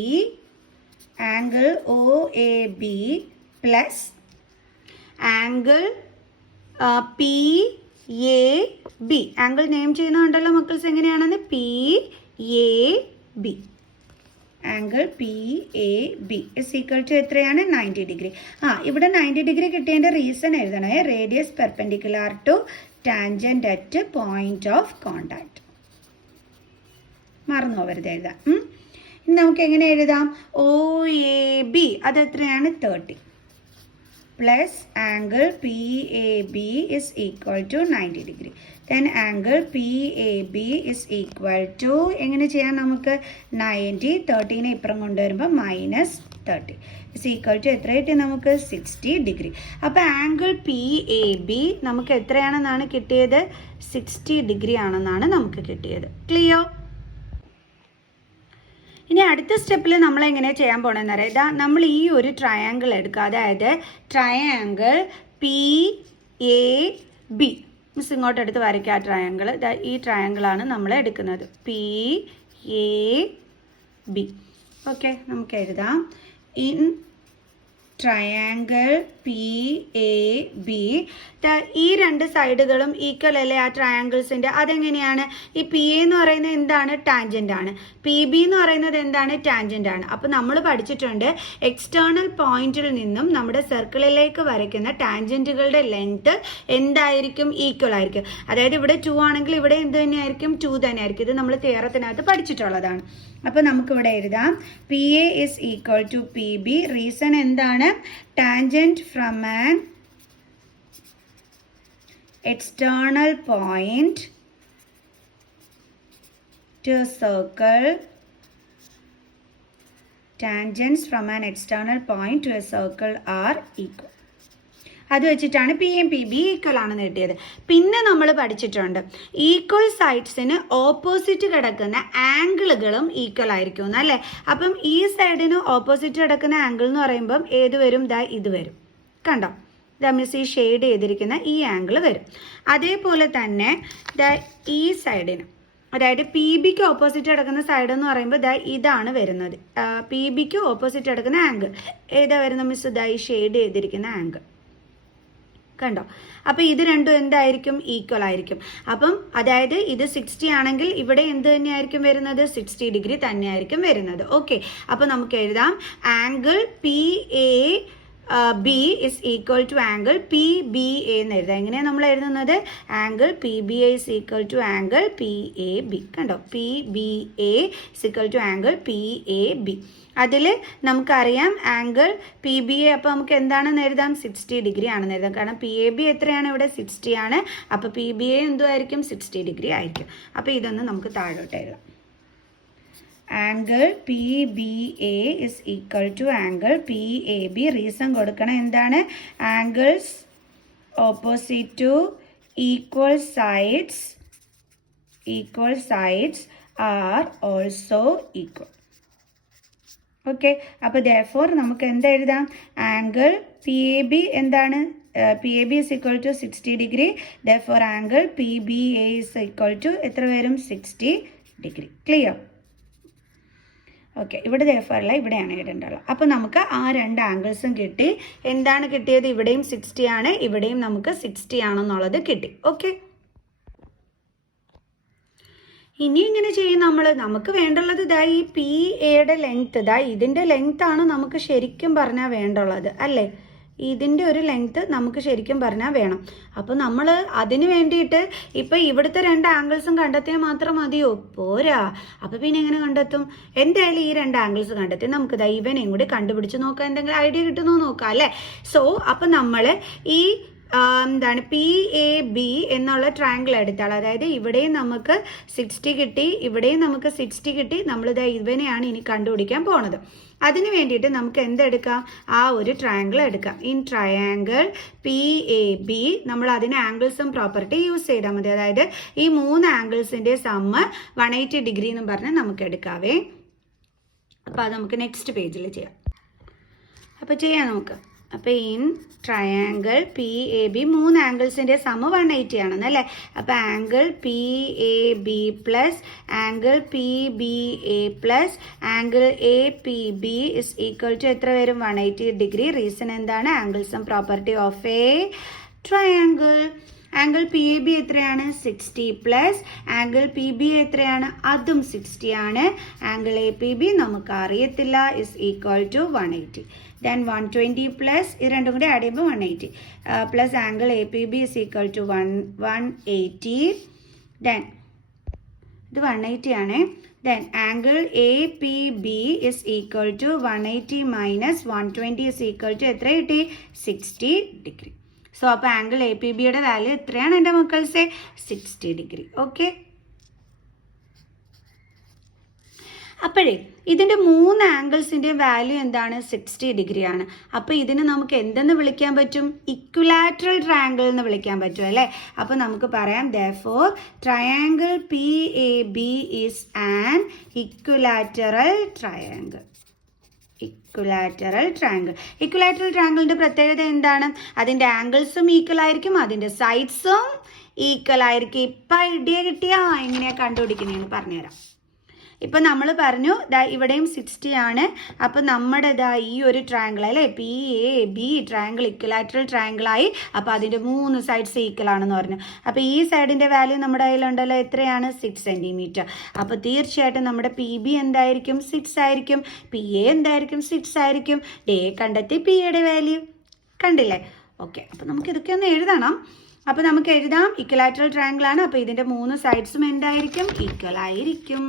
angle O a b plus angle P A b. Angle name ചെയ്യുന്നുണ്ടല്ലോ മക്കൾസ്, എങ്ങനെയാണെന്ന്? P A b. Angle P A B is equal to എത്രയാണ്? 90 ഡിഗ്രി. ഇവിടെ 90 ഡിഗ്രി കിട്ടിയതിൻ്റെ റീസൺ എഴുതണേ. Radius perpendicular to tangent at point of contact. മറന്നു പോകരുത് എഴുതാം. ഇനി നമുക്ക് എങ്ങനെ എഴുതാം? ഒ എ ബി അതെത്രയാണ്? 30 plus angle P A B is equal to 90 degree. Then angle P A B is equal to എങ്ങനെ ചെയ്യാം നമുക്ക്? 90, 30നെ ഇപ്പുറം കൊണ്ടുവരുമ്പോൾ -30 ഇസ് ഈക്വൽ ടു എത്ര കിട്ടി നമുക്ക്? 60 ഡിഗ്രി. അപ്പോൾ ആംഗിൾ പി എ ബി നമുക്ക് എത്രയാണെന്നാണ് കിട്ടിയത്? 60 ഡിഗ്രി ആണെന്നാണ് നമുക്ക് കിട്ടിയത്. ക്ലിയർ? ഇനി അടുത്ത സ്റ്റെപ്പിൽ നമ്മൾ എങ്ങനെയാണ് ചെയ്യാൻ പോകണമെന്ന് അറിയാം. നമ്മൾ ഈ ഒരു ട്രയാങ്കിൾ എടുക്കുക. അതായത് triangle p A B. Miss ഇങ്ങോട്ട് എടുത്ത് വരയ്ക്കുക. ആ ട്രയാങ്കിൾ, ഈ ട്രയാങ്കിളാണ് നമ്മൾ എടുക്കുന്നത്. P A B. ഓക്കെ, നമുക്ക് എഴുതാം. In triangle p A B ഈ രണ്ട് സൈഡുകളും ഈക്വൽ അല്ലേ ആ ട്രയാങ്കിൾസിൻ്റെ? അതെങ്ങനെയാണ്? ഈ പി എ എന്ന് പറയുന്നത് എന്താണ്? ടാൻജൻ്റ് ആണ്. പി ബി എന്ന് പറയുന്നത് എന്താണ്? ടാൻജൻ്റ് ആണ്. അപ്പോൾ നമ്മൾ പഠിച്ചിട്ടുണ്ട് എക്സ്റ്റേണൽ പോയിന്റിൽ നിന്നും നമ്മുടെ സർക്കിളിലേക്ക് വരയ്ക്കുന്ന ടാൻജൻറ്റുകളുടെ ലെങ്ത് എന്തായിരിക്കും? ഈക്വൽ ആയിരിക്കും. അതായത് ഇവിടെ 2 ആണെങ്കിൽ ഇവിടെ എന്ത് തന്നെയായിരിക്കും? 2 തന്നെയായിരിക്കും. ഇത് നമ്മൾ തിയറത്തിനകത്ത് പഠിച്ചിട്ടുള്ളതാണ്. അപ്പോൾ നമുക്കിവിടെ എഴുതാം p A is equal to P b. Reason എന്താണ്? Tangent from an external point to a circle, tangents from an external point to a circle are equal. അത് വെച്ചിട്ടാണ് P M P B equal ആണെന്ന് കിട്ടിയത്. പിന്നെ നമ്മൾ പഠിച്ചിട്ടുണ്ട് equal സൈഡ്സിന് opposite കിടക്കുന്ന ആംഗിളുകളും equal ആയിരിക്കും എന്നല്ലേ. അപ്പം ഈ സൈഡിന് ഓപ്പോസിറ്റ് കിടക്കുന്ന ആംഗിൾ എന്ന് പറയുമ്പം ഏത് വരും? ദാ ഇത് വരും. കണ്ടോ? മിസ് ഈ ഷെയ്ഡ് ചെയ്തിരിക്കുന്ന ഈ ആംഗിൾ വരും. അതേപോലെ തന്നെ ഈ സൈഡിന്, അതായത് പി ബിക്ക് ഓപ്പോസിറ്റ് കിടക്കുന്ന സൈഡ് എന്ന് പറയുമ്പോൾ ഇതാണ് വരുന്നത്. പി ബിക്ക് ഓപ്പോസിറ്റ് കിടക്കുന്ന ആംഗിൾ ഏതാ വരുന്നത് മിസ്? ഈ ഷെയ്ഡ് ചെയ്തിരിക്കുന്ന ആംഗിൾ കണ്ടോ? അപ്പോൾ ഇത് രണ്ടും എന്തായിരിക്കും? ഈക്വൽ ആയിരിക്കും. അപ്പം അതായത് ഇത് 60 ആണെങ്കിൽ ഇവിടെ എന്ത് തന്നെയായിരിക്കും വരുന്നത്? 60 ഡിഗ്രി തന്നെയായിരിക്കും വരുന്നത്. ഓക്കെ, അപ്പോൾ നമുക്ക് എഴുതാം angle P A B is equal to angle P B a എന്ന് എഴുതാം. എങ്ങനെയാണ് നമ്മൾ എഴുതുന്നത്? Angle P B A is equal to angle P A b. കണ്ടോ? P B A is equal to angle P A b. അതിൽ നമുക്കറിയാം angle P B A, അപ്പോൾ നമുക്ക് എന്താണെന്ന് എഴുതാം? 60 ഡിഗ്രി ആണെന്ന് എഴുതാം. കാരണം പി എ ബി എത്രയാണ്? ഇവിടെ 60 ആണ്. അപ്പോൾ പി ബി എ എന്തുമായിരിക്കും? 60 ഡിഗ്രി ആയിരിക്കും. അപ്പോൾ ഇതൊന്ന് നമുക്ക് താഴോട്ട് എഴുതാം. Angle P B A is equal to angle P A B. Reason കൊടുക്കണം എന്താണ്? Angles opposite to equal sides are also equal. Okay, അപ്പോൾ therefore നമുക്ക് എന്തെഴുതാം? ആംഗിൾ പി എ ബി എന്താണ്? P A B is equal to 60 degree. therefore angle P B A is equal to എത്ര വരും? 60 degree. Clear? Okay, ഇവിടെ therefore ഇവിടെയാണ് ഇടേണ്ടത്. അപ്പോൾ നമുക്ക് ആ രണ്ട് ആംഗിൾസും കിട്ടി. എന്താണ് കിട്ടിയത്? ഇവിടെയും 60 ആണ്, ഇവിടെയും നമുക്ക് 60 ആണെന്നുള്ളത് കിട്ടി. ഓക്കെ, ഇനി ഇങ്ങനെ ചെയ്യും നമുക്ക് വേണ്ടുള്ളത് ഈ പി എയുടെ ലെങ്ത്, ഇതിൻ്റെ ലെങ്ത് ആണ് നമുക്ക് ശരിക്കും പറഞ്ഞാൽ വേണ്ടുള്ളത് അല്ലേ. ഇതിൻ്റെ ഒരു ലെങ്ത്ത് നമുക്ക് ശരിക്കും പറഞ്ഞാൽ വേണം. അപ്പോൾ നമ്മൾ അതിന് വേണ്ടിയിട്ട് ഇപ്പം ഇവിടുത്തെ രണ്ട് ആംഗിൾസും കണ്ടെത്തിയാൽ മാത്രം മതിയോ? പോരാ. അപ്പോൾ പിന്നെ എങ്ങനെ കണ്ടെത്തും? എന്തായാലും ഈ രണ്ട് ആംഗിൾസ് കണ്ടെത്തി നമുക്ക് ഇവനെയും കൂടി കണ്ടുപിടിച്ച് നോക്കാം. എന്തെങ്കിലും ഐഡിയ കിട്ടുന്നോ നോക്കാം അല്ലേ. സോ അപ്പം നമ്മൾ ഈ എന്താണ് പി എ ബി എന്നുള്ള ട്രയാങ്കിൾ എടുത്താൽ, അതായത് ഇവിടെയും നമുക്ക് 60 കിട്ടി, ഇവിടെയും നമുക്ക് 60 കിട്ടി. നമ്മളിത് ഇവനെയാണ് ഇനി കണ്ടുപിടിക്കാൻ പോണത്. അതിന് വേണ്ടിയിട്ട് നമുക്ക് എന്തെടുക്കാം? ആ ഒരു ട്രയാങ്കിൾ എടുക്കാം. In triangle p A B നമ്മൾ അതിന് ആംഗിൾസും പ്രോപ്പർട്ടി യൂസ് ചെയ്താൽ മതി. അതായത് ഈ മൂന്ന് ആംഗിൾസിൻ്റെ സമ്മ് 180 ഡിഗ്രി എന്ന് പറഞ്ഞ് നമുക്ക് എടുക്കാവേ. അപ്പോൾ അത് നമുക്ക് നെക്സ്റ്റ് പേജിൽ ചെയ്യാം. അപ്പോൾ ചെയ്യാം നമുക്ക്. അപ്പോൾ in triangle p A b മൂന്ന് ആംഗിൾസിൻ്റെ സമ്മ് 180 ആണെന്നല്ലേ. അപ്പോൾ angle P A b plus angle P B a plus angle A P B is equal to എത്ര വരും? 180 ഡിഗ്രി. റീസൺ എന്താണ്? ആംഗിൾസും property of a triangle. Angle P A b എത്രയാണ്? 60 plus angle P B എത്രയാണ്? അതും 60 ആണ്. Angle A P B നമുക്ക് അറിയത്തില്ല, is equal to 180. Then 120 plus ഇത് രണ്ടും കൂടി ആഡ് ചെയ്യുമ്പോൾ 180 plus angle A P B is equal to 180. Then ഇത് 180 ആണ്. Then angle A P B is equal to 180 minus 120 is equal to എത്ര കിട്ടി? 60 ഡിഗ്രി. സോ അപ്പോൾ ആംഗിൾ എ പി ബിയുടെ വാല്യൂ എത്രയാണ് എൻ്റെ മക്കൾസെ? 60 ഡിഗ്രി. ഓക്കെ, അപ്പോഴേ ഇതിൻ്റെ മൂന്ന് ആംഗിൾസിൻ്റെ വാല്യൂ എന്താണ്? 60 ഡിഗ്രിയാണ്. അപ്പോൾ ഇതിന് നമുക്ക് എന്തെന്ന് വിളിക്കാൻ പറ്റും? ഇക്വിലാറ്ററൽ ട്രയാങ്കിൾ എന്ന് വിളിക്കാൻ പറ്റും അല്ലേ. അപ്പോൾ നമുക്ക് പറയാം therefore triangle p A b is an equilateral triangle. Equilateral ട്രയാങ്കിളിൻ്റെ പ്രത്യേകത എന്താണ്? അതിൻ്റെ ആംഗിൾസും ഈക്വൽ ആയിരിക്കും, അതിൻ്റെ സൈഡ്സും ഈക്വൽ ആയിരിക്കും. ഇപ്പം ഐഡിയ കിട്ടിയാ എങ്ങനെയാണ് കണ്ടുപിടിക്കുന്നതെന്ന് പറഞ്ഞുതരാം. ഇപ്പം നമ്മൾ പറഞ്ഞു ഇവിടെയും 60 ആണ്. അപ്പം നമ്മുടെ ഈ ഒരു ട്രയാങ്കിൾ അല്ലേ p A b triangle equilateral ട്രയാങ്കിളായി. അപ്പോൾ അതിൻ്റെ മൂന്ന് സൈഡ്സ് ഈക്വൽ ആണെന്ന് പറഞ്ഞു. അപ്പോൾ ഈ സൈഡിൻ്റെ വാല്യൂ നമ്മുടെ കയ്യിലുണ്ടല്ലോ, എത്രയാണ്? 6 സെൻറ്റിമീറ്റർ. അപ്പോൾ തീർച്ചയായിട്ടും നമ്മുടെ പി ബി എന്തായിരിക്കും? 6 ആയിരിക്കും. പി എ എന്തായിരിക്കും? 6 ആയിരിക്കും. ഡേ കണ്ടെത്തി പി എയുടെ വാല്യൂ കണ്ടില്ലേ. ഓക്കെ, അപ്പോൾ നമുക്കിതൊക്കെ ഒന്ന് എഴുതണം. അപ്പോൾ നമുക്ക് എഴുതാം ഇക്വലാറ്ററൽ ട്രയാങ്കിൾ ആണ്. അപ്പോൾ ഇതിൻ്റെ 3 സൈഡ്സും എന്തായിരിക്കും? ഈക്വൽ ആയിരിക്കും.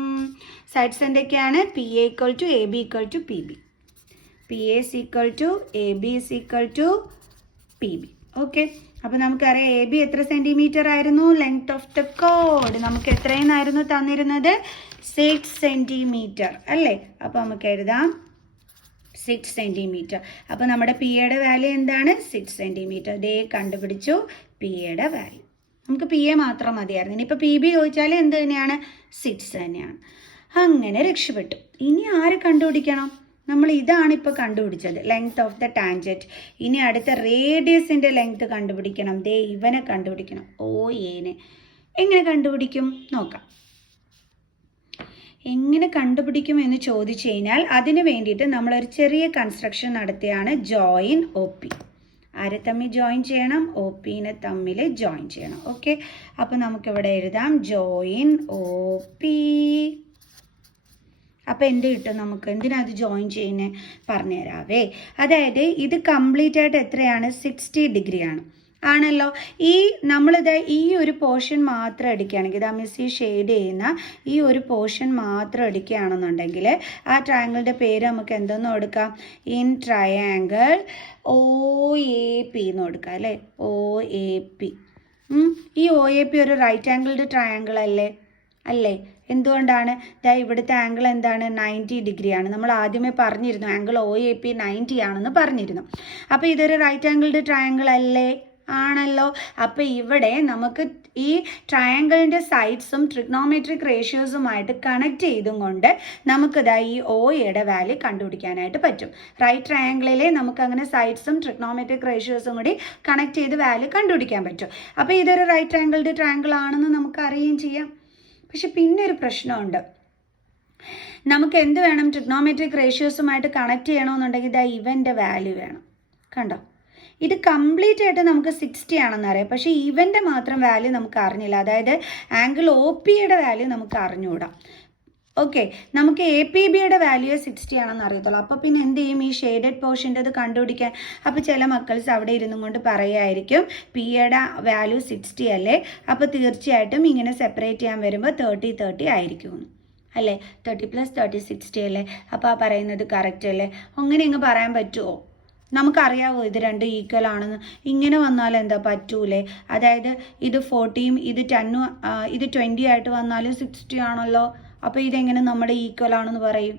സൈഡ്സ് എന്തൊക്കെയാണ്? P A equal to A B equal to P B, P A is equal to A B is equal to P B. Okay, അപ്പോൾ നമുക്കറിയാം എ ബി എത്ര സെൻറ്റിമീറ്റർ ആയിരുന്നു? ലെങ്ത് ഓഫ് ദ കോഡ് നമുക്ക് എത്രയെന്നായിരുന്നു തന്നിരുന്നത്? 6 centimetre അല്ലേ? അപ്പോൾ നമുക്ക് എഴുതാം 6 സെൻറ്റിമീറ്റർ. അപ്പോൾ നമ്മുടെ പി എയുടെ വാല്യൂ എന്താണ്? 6 സെൻറ്റിമീറ്റർ. ദേ കണ്ടുപിടിച്ചു പി എയുടെ വാല്യൂ. നമുക്ക് പി എ മാത്രം മതിയായിരുന്നു. ഇനിയിപ്പോൾ പി ബി ചോദിച്ചാൽ എന്ത് തന്നെയാണ്? 6 തന്നെയാണ്. അങ്ങനെ രക്ഷപ്പെട്ടു. ഇനി ആര് കണ്ടുപിടിക്കണം? നമ്മൾ ഇതാണ് ഇപ്പോൾ കണ്ടുപിടിച്ചത്, ലെങ്ത് ഓഫ് ദ ടാൻജൻറ്റ്. ഇനി അടുത്ത റേഡിയസിൻ്റെ ലെങ്ത് കണ്ടുപിടിക്കണം. ദേ ഇവനെ കണ്ടുപിടിക്കണം, ഓ എനെ. എങ്ങനെ കണ്ടുപിടിക്കും നോക്കാം. എങ്ങനെ കണ്ടുപിടിക്കും എന്ന് ചോദിച്ചു കഴിഞ്ഞാൽ അതിന് വേണ്ടിയിട്ട് നമ്മളൊരു ചെറിയ കൺസ്ട്രക്ഷൻ നടത്തിയാണ് ജോയിൻ ഒ പി. ആരെ തമ്മിൽ ജോയിൻ ചെയ്യണം? ഒ പിനെ തമ്മിൽ ജോയിൻ ചെയ്യണം. ഓക്കെ, അപ്പോൾ നമുക്കിവിടെ എഴുതാം ജോയിൻ ഒ പി. അപ്പോൾ എന്ത് കിട്ടും നമുക്ക്? എന്തിനാ അത് ജോയിൻ ചെയ്യുന്നത് പറഞ്ഞുതരാവേ. അതായത് ഇത് കംപ്ലീറ്റ് ആയിട്ട് എത്രയാണ്? 60 ഡിഗ്രിയാണ് ആണല്ലോ. നമ്മളിത് ഈ ഒരു പോർഷൻ മാത്രം എടുക്കുകയാണെങ്കിൽ, ഇതാ മിസ് ഈ ഷെയ്ഡ് ചെയ്യുന്ന ഈ ഒരു പോർഷൻ മാത്രം എടുക്കുകയാണെന്നുണ്ടെങ്കിൽ ആ ട്രയാങ്കിളിൻ്റെ പേര് നമുക്ക് എന്തെന്ന് കൊടുക്കാം? In triangle O A P എന്ന് കൊടുക്കാം അല്ലേ? O A P. ഈ ഒ എ പി ഒരു റൈറ്റ് ആംഗിൾഡ് ട്രയാങ്കിൾ അല്ലേ? എന്തുകൊണ്ടാണ്? ഇവിടുത്തെ ആംഗിൾ എന്താണ്? 90 ഡിഗ്രിയാണ്. നമ്മൾ ആദ്യമേ പറഞ്ഞിരുന്നു ആംഗിൾ ഒ എ പി 90 ആണെന്ന് പറഞ്ഞിരുന്നു. അപ്പോൾ ഇതൊരു റൈറ്റ് ആംഗിൾഡ് ട്രയാങ്കിൾ അല്ലേ? ആണല്ലോ. അപ്പോൾ ഇവിടെ നമുക്ക് ഈ ട്രയാങ്കിളിൻ്റെ സൈഡ്സും ട്രിഗ്നോമെട്രിക് റേഷ്യോസുമായിട്ട് കണക്ട് ചെയ്തും കൊണ്ട് നമുക്കിതാ ഈ ഒയുടെ വാല്യൂ കണ്ടുപിടിക്കാനായിട്ട് പറ്റും. റൈറ്റ് ട്രയാങ്കിളിലെ നമുക്ക് അങ്ങനെ സൈഡ്സും ട്രിഗ്നോമെട്രിക് റേഷ്യോസും കൂടി കണക്ട് ചെയ്ത് വാല്യൂ കണ്ടുപിടിക്കാൻ പറ്റും. അപ്പോൾ ഇതൊരു റൈറ്റ് ആംഗിൾഡ് ട്രയാങ്കിൾ ആണെന്ന് നമുക്ക് അറിയുകയും ചെയ്യാം. പക്ഷെ പിന്നെ ഒരു പ്രശ്നമുണ്ട്. നമുക്ക് എന്ത് വേണം? ട്രിഗ്നോമെട്രിക് റേഷ്യോസുമായിട്ട് കണക്ട് ചെയ്യണമെന്നുണ്ടെങ്കിൽ ഇവൻ്റെ വാല്യൂ വേണം. കണ്ടോ, ഇത് കംപ്ലീറ്റ് ആയിട്ട് നമുക്ക് 60 ആണെന്ന് അറിയാം, പക്ഷേ ഇവൻ്റെ മാത്രം വാല്യൂ നമുക്ക് അറിഞ്ഞില്ല. അതായത് ആംഗിൾ ഒ പിയുടെ വാല്യൂ നമുക്ക് അറിഞ്ഞുകൂടാ. ഓക്കെ, നമുക്ക് എ പി ബിയുടെ വാല്യൂ 60 ആണെന്ന് അറിയത്തുള്ളൂ. അപ്പോൾ പിന്നെ എന്ത് ചെയ്യും? ഈ ഷെയ്ഡഡ് പോർഷൻ്റെ അത് കണ്ടുപിടിക്കാൻ. അപ്പോൾ ചില മക്കൾസ് അവിടെ ഇരുന്നും കൊണ്ട് പറയുമായിരിക്കും പിയുടെ വാല്യൂ 60 അല്ലേ, അപ്പോൾ തീർച്ചയായിട്ടും ഇങ്ങനെ സെപ്പറേറ്റ് ചെയ്യാൻ വരുമ്പോൾ 30 ആയിരിക്കും അല്ലേ? 30 + 30 60 അല്ലേ? അപ്പോൾ ആ പറയുന്നത് കറക്റ്റ് അല്ലേ? അങ്ങനെ ഇങ്ങ് പറയാൻ പറ്റുമോ? നമുക്കറിയാവോ ഇത് രണ്ടും ഈക്വൽ ആണെന്ന്? ഇങ്ങനെ വന്നാൽ എന്താ പറ്റൂലേ? അതായത് ഇത് 40ഉം ഇത് 10ഉം ഇത് 20 ആയിട്ട് വന്നാലും 60 ആണല്ലോ. അപ്പോൾ ഇതെങ്ങനെ നമ്മുടെ ഈക്വൽ ആണെന്ന് പറയും?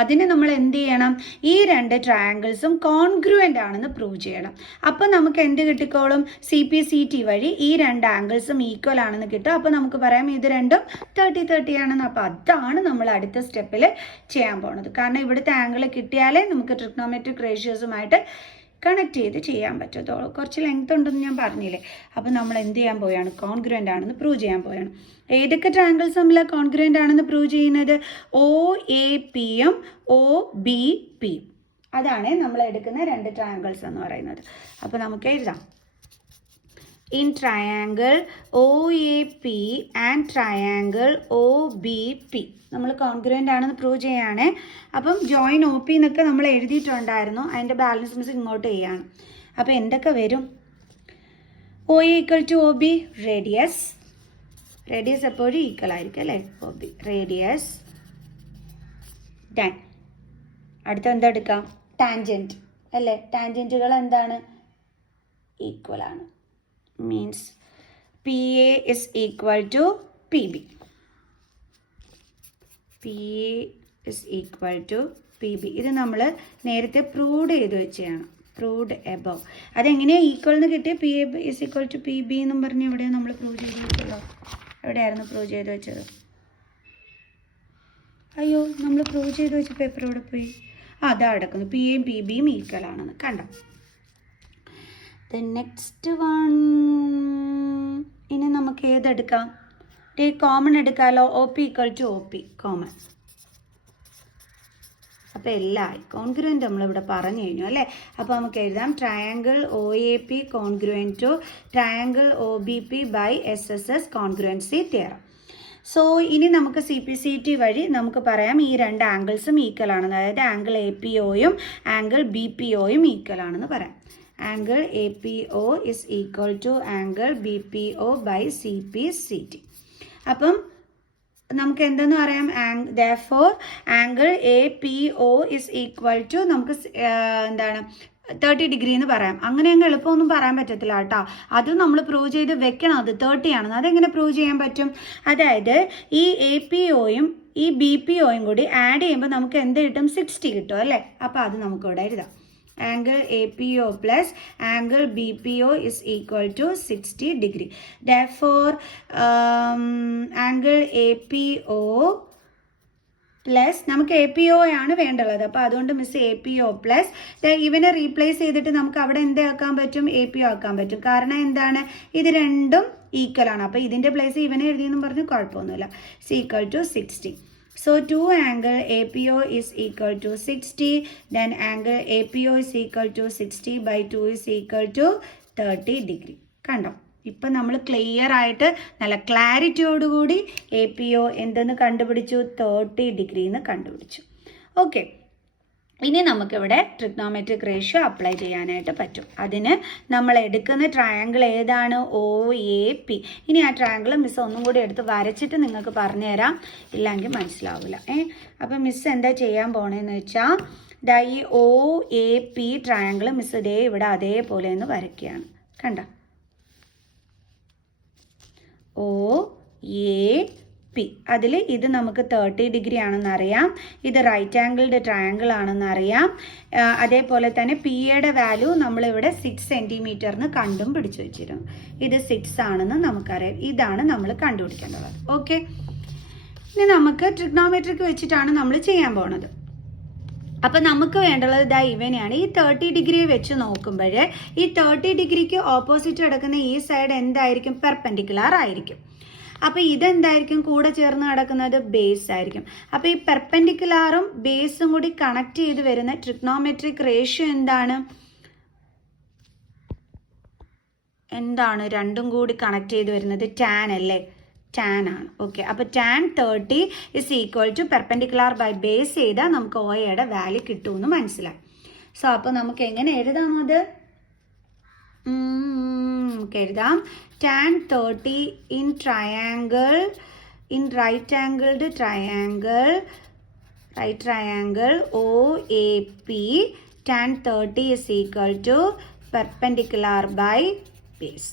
അതിന് നമ്മൾ എന്ത് ചെയ്യണം? ഈ രണ്ട് ട്രയാങ്കിൾസും കോൺഗ്രുവൻ്റ് ആണെന്ന് പ്രൂവ് ചെയ്യണം. അപ്പോൾ നമുക്ക് എന്ത് കിട്ടിക്കോളും? CPCT വഴി ഈ രണ്ട് ആംഗിൾസും ഈക്വൽ ആണെന്ന് കിട്ടും. അപ്പോൾ നമുക്ക് പറയാം ഇത് രണ്ടും 30 ആണെന്ന്. അപ്പോൾ അതാണ് നമ്മൾ അടുത്ത സ്റ്റെപ്പിൽ ചെയ്യാൻ പോണത്. കാരണം ഇവിടുത്തെ ആംഗിൾ കിട്ടിയാലേ നമുക്ക് ട്രിഗ്നോമെട്രിക് റേഷ്യോസുമായിട്ട് കണക്ട് ചെയ്ത് ചെയ്യാൻ പറ്റത്തുള്ളൂ. കുറച്ച് ലെങ്ത് ഉണ്ടെന്ന് ഞാൻ പറഞ്ഞില്ലേ. അപ്പോൾ നമ്മൾ എന്ത് ചെയ്യാൻ പോയാണ്? കോൺഗ്രുവൻ്റ് ആണെന്ന് പ്രൂവ് ചെയ്യാൻ പോയാണ്. ഏതൊക്കെ ട്രയാങ്കിൾസ് തമ്മിലാണ് കോൺഗ്രുവൻ്റ് ആണെന്ന് പ്രൂവ് ചെയ്യുന്നത്? ഒ എ പിയും ഒ ബി പിയും. അതാണ് നമ്മൾ എടുക്കുന്ന രണ്ട് ട്രയാങ്കിൾസ് എന്ന് പറയുന്നത്. അപ്പോൾ നമുക്ക് എഴുതാം in triangle O A P and triangle O B P നമ്മൾ കോൺഗ്രുവൻ്റ് ആണെന്ന് പ്രൂവ് ചെയ്യാണ്. അപ്പം ജോയിൻ ഒ പി എന്നൊക്കെ നമ്മൾ എഴുതിയിട്ടുണ്ടായിരുന്നു. അതിൻ്റെ ബാലൻസ് മിസ് ഇങ്ങോട്ട് ചെയ്യാണ്. അപ്പോൾ എന്തൊക്കെ വരും? O equal to O B radius എപ്പോഴും ഈക്വൽ ആയിരിക്കും അല്ലേ? O B radius. ഡൺ. അടുത്ത എന്താ എടുക്കാം? ടാൻജൻറ്റ് അല്ലേ? ടാൻജൻറ്റുകൾ എന്താണ്? ഈക്വൽ ആണ്. Means P A is equal to P B. P A is equal to P B. ഇത് നമ്മൾ നേരത്തെ പ്രൂവ് ചെയ്ത് വെച്ചാണ്. Proved above. അതെങ്ങനെയാണ് ഈക്വൽ എന്ന് കിട്ടിയ? P A is equal to P B എന്നും പറഞ്ഞ് എവിടെയാണ് നമ്മൾ പ്രൂവ് ചെയ്ത് വെച്ചല്ലോ? എവിടെയായിരുന്നു പ്രൂവ് ചെയ്ത് വെച്ചത്? അയ്യോ, നമ്മൾ പ്രൂവ് ചെയ്ത് വെച്ച പേപ്പർ എവിടെ പോയി? അതാ കിടക്കുന്നു. പി എയും പി ബിയും ഈക്വൽ ആണെന്ന്. കണ്ടോ? The next one. ഇനി നമുക്ക് ഏതെടുക്കാം? കോമൺ എടുക്കാമല്ലോ. O P equal to O P common. അപ്പോൾ എല്ലായി കോൺഗ്രുവൻ്റ് നമ്മളിവിടെ പറഞ്ഞു കഴിഞ്ഞു അല്ലേ? അപ്പോൾ നമുക്ക് എഴുതാം triangle O A P congruent to triangle O B P by SSS congruency theorem. So ഇനി നമുക്ക് CPCT വഴി നമുക്ക് പറയാം ഈ രണ്ട് ആംഗിൾസും ഈക്വൽ ആണെന്ന്. അതായത് ആംഗിൾ APOയും ആംഗിൾ BPOയും ഈക്വൽ ആണെന്ന് പറയാം. Angle APO is equal to angle BPO by CPCT. അപ്പം നമുക്ക് എന്തെന്ന് പറയാം, therefore angle APO is equal to നമുക്ക് എന്താണ് 30 ഡിഗ്രി എന്ന് പറയാം. അങ്ങനെ അങ്ങ് എളുപ്പമൊന്നും പറയാൻ പറ്റത്തില്ല കേട്ടോ. അത് നമ്മൾ പ്രൂവ് ചെയ്ത് വെക്കണം അത് 30 ആണെന്ന്. അതെങ്ങനെ പ്രൂവ് ചെയ്യാൻ പറ്റും? അതായത് ഈ APOയും ഈ BPOയും കൂടി ആഡ് ചെയ്യുമ്പോൾ നമുക്ക് എന്ത് കിട്ടും? 60 കിട്ടും അല്ലേ? അപ്പോൾ അത് നമുക്ക് ഇവിടെ എഴുതാം. Angle APO plus angle BPO is equal to 60 degree. therefore angle APO plus നമുക്ക് APO ആണ് വേണ്ടുള്ളത്. അപ്പോൾ അതുകൊണ്ട് മിസ് APO പ്ലസ് ഇവനെ റീപ്ലേസ് ചെയ്തിട്ട് നമുക്ക് അവിടെ എന്താക്കാൻ പറ്റും? APO ആക്കാൻ പറ്റും. കാരണം എന്താണ്? ഇത് രണ്ടും ഈക്വൽ ആണ്. അപ്പോൾ ഇതിൻ്റെ പ്ലേസ് ഇവനെ എഴുതിയെന്നും പറഞ്ഞ് കുഴപ്പമൊന്നുമില്ല. Is equal to 60. So 2 angle APO is equal to 60. Then angle APO is equal to 60 by 2 is equal to 30 degree. കണ്ടോ? ഇപ്പം നമ്മൾ ക്ലിയർ ആയിട്ട് നല്ല ക്ലാരിറ്റിയോടുകൂടി APO എന്തെന്ന് കണ്ടുപിടിച്ചു? 30 ഡിഗ്രി എന്ന് കണ്ടുപിടിച്ചു. ഓക്കെ, ഇനി നമുക്കിവിടെ ട്രിഗ്നോമെട്രിക് റേഷ്യോ അപ്ലൈ ചെയ്യാനായിട്ട് പറ്റും. അതിന് നമ്മൾ എടുക്കുന്ന ട്രയാങ്കിൾ ഏതാണ്? OAP. ഇനി ആ ട്രയാങ്കിൾ മിസ് ഒന്നും കൂടി എടുത്ത് വരച്ചിട്ട് നിങ്ങൾക്ക് പറഞ്ഞുതരാം, ഇല്ലെങ്കിൽ മനസ്സിലാവില്ല. അപ്പം മിസ് എന്താ ചെയ്യാൻ പോണേന്ന് വെച്ചാൽ ഈ OAP ട്രയാങ്കിൾ മിസ് ഇതേ ഇവിടെ അതേപോലെ ഒന്ന് വരയ്ക്കുകയാണ്. കണ്ട, OAP. അതിൽ ഇത് നമുക്ക് 30 ഡിഗ്രി ആണെന്ന് അറിയാം. ഇത് റൈറ്റ് ആംഗിൾഡ് ട്രയാങ്കിൾ ആണെന്ന് അറിയാം. അതേപോലെ തന്നെ PAയുടെ വാല്യൂ നമ്മളിവിടെ 6 സെൻറ്റിമീറ്ററിന് കണ്ടും പിടിച്ചു വെച്ചിരുന്നു. ഇത് 6 ആണെന്ന് നമുക്കറിയാം. ഇതാണ് നമ്മൾ കണ്ടുപിടിക്കേണ്ടത്. ഓക്കെ, ഇനി നമുക്ക് ട്രിഗ്നോമെട്രിക് വെച്ചിട്ടാണ് നമ്മൾ ചെയ്യാൻ പോണത്. അപ്പം നമുക്ക് വേണ്ടുള്ളത് ഇതാ ഇവനെയാണ്. ഈ 30 ഡിഗ്രി വെച്ച് നോക്കുമ്പോൾ ഈ 30 ഡിഗ്രിക്ക് ഓപ്പോസിറ്റ് കിടക്കുന്ന ഈ സൈഡ് എന്തായിരിക്കും? പെർപെൻഡിക്കുലർ ആയിരിക്കും. അപ്പോൾ ഇതെന്തായിരിക്കും? കൂടെ ചേർന്ന് കിടക്കുന്നത് ബേസ് ആയിരിക്കും. അപ്പോൾ ഈ പെർപെൻഡിക്കുലാറും ബേസും കൂടി കണക്ട് ചെയ്ത് വരുന്ന ട്രിഗ്നോമെട്രിക് റേഷ്യോ എന്താണ്? രണ്ടും കൂടി കണക്ട് ചെയ്ത് വരുന്നത് ടാൻ അല്ലേ? ടാൻ ആണ്. ഓക്കെ, അപ്പോൾ tan 30 is equal to perpendicular by base ചെയ്താൽ നമുക്ക് OAയുടെ വാല്യൂ കിട്ടുമെന്ന് മനസ്സിലായി. സോ അപ്പോൾ നമുക്ക് എങ്ങനെ എഴുതാം? അത് നമുക്ക് എഴുതാം tan 30 in triangle in right angled triangle OAP tan 30 is equal to perpendicular by base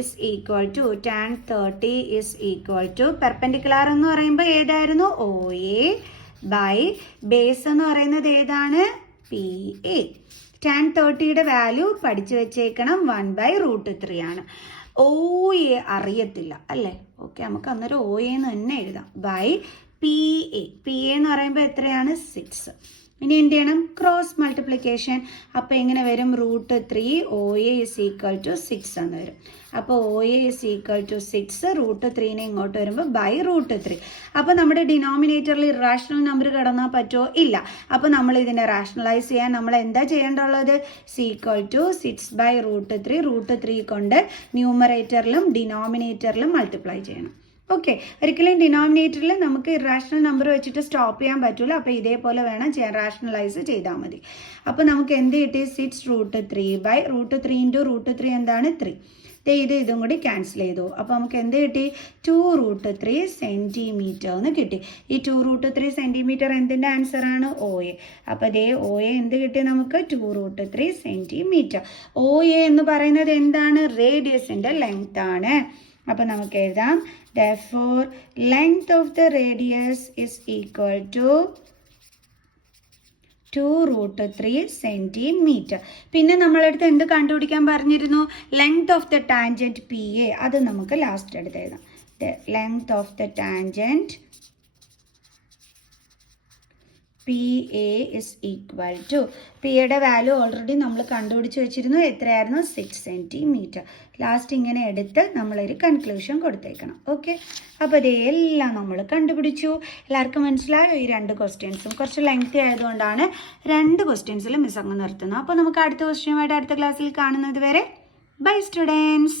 is equal to tan 30 is equal to perpendicular എന്ന് പറയുമ്പോൾ ഏതായിരുന്നു? OA ബൈ ബേസ് എന്ന് പറയുന്നത് ഏതാണ്? PA. tan 30യുടെ വാല്യൂ പഠിച്ചു വെച്ചേക്കണം, 1/√3 ആണ്. OA അറിയത്തില്ല അല്ലേ? ഓക്കെ, നമുക്ക് അന്നേരം OA എന്ന് തന്നെ എഴുതാം. By PA. PA എന്ന് പറയുമ്പോൾ എത്രയാണ്? 6. ഇനി എന്ത് ചെയ്യണം? Cross multiplication. അപ്പോൾ എങ്ങനെ വരും? √3 OA ഇസ് ഈക്വൽ ടു 6 എന്ന് വരും. അപ്പോൾ OA ഇസ് ഈക്വൽ ടു 6, √3നെ ഇങ്ങോട്ട് വരുമ്പോൾ ബൈ √3. അപ്പോൾ നമ്മുടെ ഡിനോമിനേറ്ററിൽ ഇറാഷണൽ നമ്പർ കിടന്നാൽ പറ്റുമോ? ഇല്ല. അപ്പോൾ നമ്മൾ ഇതിനെ റാഷണലൈസ് ചെയ്യാൻ നമ്മൾ എന്താ ചെയ്യേണ്ടുള്ളത്? Equal to 6/√3. √3 കൊണ്ട് ന്യൂമറേറ്ററിലും ഡിനോമിനേറ്ററിലും മൾട്ടിപ്ലൈ ചെയ്യണം. ഓക്കെ, ഒരിക്കലും ഡിനോമിനേറ്ററിൽ നമുക്ക് ഇറാഷണൽ നമ്പർ വെച്ചിട്ട് സ്റ്റോപ്പ് ചെയ്യാൻ പറ്റില്ല. അപ്പോൾ ഇതേപോലെ വേണം ചെയ്യാൻ, റാഷണലൈസ് ചെയ്താൽ മതി. അപ്പോൾ നമുക്ക് എന്ത് കിട്ടി? 6√3/√3 ഇൻറ്റു √3 എന്താണ്? 3. ഇതും കൂടി ക്യാൻസൽ ചെയ്തു. അപ്പോൾ നമുക്ക് എന്ത് കിട്ടി? 2√3 സെൻറ്റിമീറ്റർ എന്ന് കിട്ടി. ഈ 2√3 സെൻറ്റിമീറ്റർ എന്തിൻ്റെ ആൻസറാണ്? OA. അപ്പോൾ OA എന്ത് കിട്ടി നമുക്ക്? 2√3 സെൻറ്റിമീറ്റർ. OA എന്ന് പറയുന്നത് എന്താണ്? റേഡിയസിൻ്റെ ലെങ്ത് ആണ്. അപ്പോൾ നമുക്ക് എഴുതാം therefore length of the radius is equal to 2√3 centimetre. പിന്നെ നമ്മളടുത്ത് എന്ത് കണ്ടുപിടിക്കാൻ പറഞ്ഞിരുന്നു? Length of the tangent PA. അത് നമുക്ക് ലാസ്റ്റ് എടുത്ത് എഴുതാം. Length of the tangent PA is equal to, PAയുടെ വാല്യൂ ഓൾറെഡി നമ്മൾ കണ്ടുപിടിച്ച് വെച്ചിരുന്നു. എത്രയായിരുന്നു? 6 സെൻറ്റിമീറ്റർ. ലാസ്റ്റ് ഇങ്ങനെ എടുത്ത് നമ്മളൊരു കൺക്ലൂഷൻ കൊടുത്തേക്കണം. ഓക്കെ, അപ്പോൾ ഇതെല്ലാം നമ്മൾ കണ്ടുപിടിച്ചു. എല്ലാവർക്കും മനസ്സിലായോ? ഈ 2 ക്വസ്റ്റ്യൻസും കുറച്ച് ലെങ്തി ആയതുകൊണ്ടാണ് 2 ക്വസ്റ്റ്യൻസിൽ മിസ് അങ്ങ് നിർത്തുന്നത്. അപ്പോൾ നമുക്ക് അടുത്ത ക്വസ്റ്റ്യനുമായിട്ട് അടുത്ത ക്ലാസ്സിൽ കാണുന്നത് വരെ ബൈ സ്റ്റുഡൻസ്.